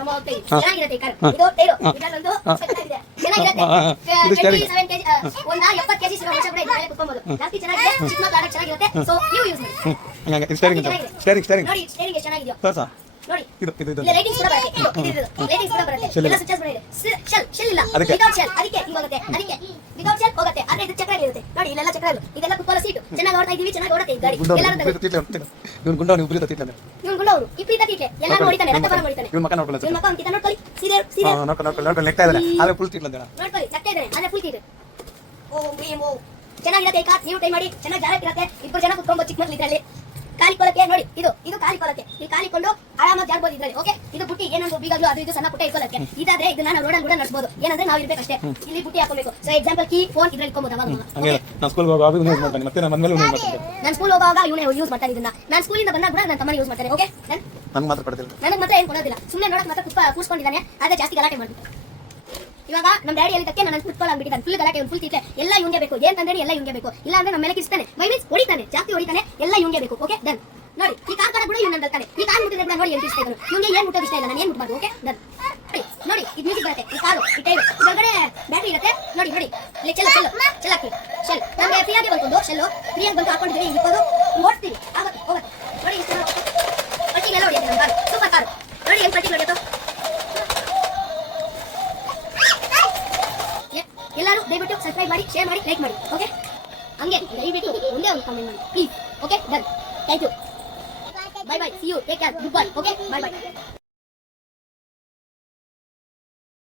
ನೋಡಿ ಇದು ಇದು ಇದು ಕೂಡ ಎಲ್ಲ ಅದಕ್ಕೆ ಇದು ಚಕ್ರ ಇರುತ್ತೆ ನೋಡಿ ಇಲ್ಲೆಲ್ಲ ಚಕ್ರ ಇದೆಲ್ಲ ಸೀಟು ಚೆನ್ನಾಗಿ ಇದೀವಿ ಚೆನ್ನಾಗಿ ಗಾಡಿ ಗುಂಡ ಎಲ್ಲ ನೋಡ್ಕೊಳ್ಳಿ ಓ ಮಾಡಿ ಚೆನ್ನಾಗಿ ಇರತ್ತೆ ಇಬ್ಬರು ಜನ ಕುತ್ಕೊಂಡು ಚಿಕ್ಕ ಮಕ್ಕಳು ಕಾಲಿ ಕಾಲಿಕೊಳ್ಳಕ್ಕೆ ನೋಡಿ ಇದು ಇದು ಕಾಲಿಕೊಳ್ಳಕ್ಕೆ ನೀವು ಕಾಲಿಕೊಂಡು ಮಾತಾಡ್ಬೋದು ಇದ್ರಲ್ಲಿ ಓಕೆ ಇದು ಬುಟ್ಟಿ ಏನಂದ್ರೆ ಬೀಗಾಗ್ಲೂ ಅದು ಇದು ಸಣ್ಣ ಪುಟ್ಟ ಇಟ್ಕೊಳ್ಳಕ್ಕೆ ಇದಾದ್ರೆ ಇದನ್ನ ನಾವು ರೋಡಲ್ಲಿ ಕೂಡ ನಡ್ಸ್ಬೋದು ಏನಂದ್ರೆ ನಾವು ಇರ್ಬೇಕಷ್ಟೇ ಇಲ್ಲಿ ಬುಟ್ಟಿ ಹಾಕೋಬೇಕು ಸೊ ಎಕ್ಸಾಂಪಲ್ ಕೀ ಫೋನ್ ಇದ್ರಲ್ಲಿ ಇಟ್ಕೊಬೋದು ಅವಾಗ ನಾನು ಸ್ಕೂಲ್ ಹೋಗುವಾಗ ಇದನ್ನ ಯೂಸ್ ಮಾಡ್ತಾನೆ ಮತ್ತೆ ನಾನು ಮೇಲೆ ನಾನು ಸ್ಕೂಲ್ ಹೋಗುವಾಗ ಇವನೇ ಯೂಸ್ ಮಾಡ್ತಾನೆ ಇದನ್ನ ನಾನು ಸ್ಕೂಲಿಂದ ಬಂದಾಗ ಕೂಡ ನನ್ನ ತಮ್ಮನ ಯೂಸ್ ಮಾಡ್ತಾನೆ ಓಕೆ ನನಗೆ ಮಾತ್ರ ಕೊಡೋದಿಲ್ಲ ನನಗೆ ಮಾತ್ರ ಏನು ಕೊಡೋದಿಲ್ಲ ಸುಮ್ಮನೆ ನೋಡಕ್ಕೆ ಮಾತ್ರ ಕುಪ್ಪ ಕೂರ್ಸ್ಕೊಂಡಿದ್ದಾನೆ ಆದರೆ ಜಾಸ್ತಿ ಗಲಾಟೆ ಮಾಡ್ಬಿಟ್ಟು ಇವಾಗ ನಮ್ಮ ಡ್ಯಾಡಿ ಹೇಳಿದ್ದಕ್ಕೆ ನಾನು ಕುತ್ಕೊಳ್ಳಾಗ್ಬಿಟ್ಟಿದ್ದಾನೆ ಫುಲ್ ಗಲಾಟೆ ಫುಲ್ ತಿಟ್ಟೆ ಎಲ್ಲ ಇವಂಗೆ ಬೇಕು ಏನು ತಂದ್ರೆ ಎಲ್ಲ ಇವಂಗೆ ಬೇಕು ಇಲ್ಲ ಅಂದ್ರೆ ನಮ್ಮ ಮೇಲೆ ಕಿಸ್ತಾನೆ ಮೈ ಮೀನ್ಸ್ ಹೊಡಿತಾನೆ ಜಾಸ್ತಿ ಹೊಡಿತಾನೆ ಎಲ್ಲ ಇವಂಗೆ ಬೇಕು ಓಕೆ ಡನ್ ನೋಡಿ ಈಗ ಕಾಲು ನನ್ನ ಬರ್ತಾನೆ ಈ ಕಾಲು ಮುಟ್ಟಿದ್ರೆ ನೋಡಿ ಎಂಟು ಇಷ್ಟ ಇದನ್ನು ನಿಮಗೆ ಏನು ಮುಟ್ಟೋದು ಇಷ್ಟ ಇಲ್ಲ ನಾನು ಏನು ಮುಟ್ಬಾರ್ದು ಓಕೆ ಡನ್ ನೋಡಿ ನೋಡಿ ಇದು ಮ್ಯೂಸಿಕ್ ಬರುತ್ತೆ ಈ ಕಾಲು ಈ ಟೈಮ್ ಒಳಗಡೆ ಬ್ಯಾಟ್ರಿ ಇರುತ್ತೆ ನೋಡಿ ನೋಡಿ ಇಲ್ಲಿ ಚೆಲ್ಲ ಚೆಲ್ಲ ಚೆಲ್ಲ ಹಾಕಿ ಶೆಲ್ ನಮಗೆ ಫ್ರೀಯಾಗಿ ಬಂತು ಶೆಲ್ಲು ಫ್ರೀಯಾಗಿ ಬಂತು ಹಾಕೊಂಡಿದ್ದೀವಿ ಇಪ್ಪದು ಓಡ್ತೀವಿ ಆಗುತ್ತೆ ಹೋಗುತ್ತೆ ನೋಡಿ ಇಷ್ಟು ಪಟ್ಟಿಗೆಲ್ಲ ನೋಡಿ ನಮ್ಮ ಕಾರು ಸೂಪರ್ ಕಾರು ನೋಡಿ ಹೆಂಗೆ ಪಟ್ಟಿ ಹೊಡೆಯೋದು ಎಲ್ಲರೂ ದಯವಿಟ್ಟು ಸಬ್ಸ್ಕ್ರೈಬ್ ಮಾಡಿ ಶೇರ್ ಮಾಡಿ ಲೈಕ್ ಮಾಡಿ ಓಕೆ ಹಂಗೆ ದಯವಿಟ್ಟು ಒಂದೇ ಒಂದು ಕಮೆಂಟ್ ಮಾಡಿ please okay done thank you Bye. See you. Take care. Goodbye. Okay. Bye.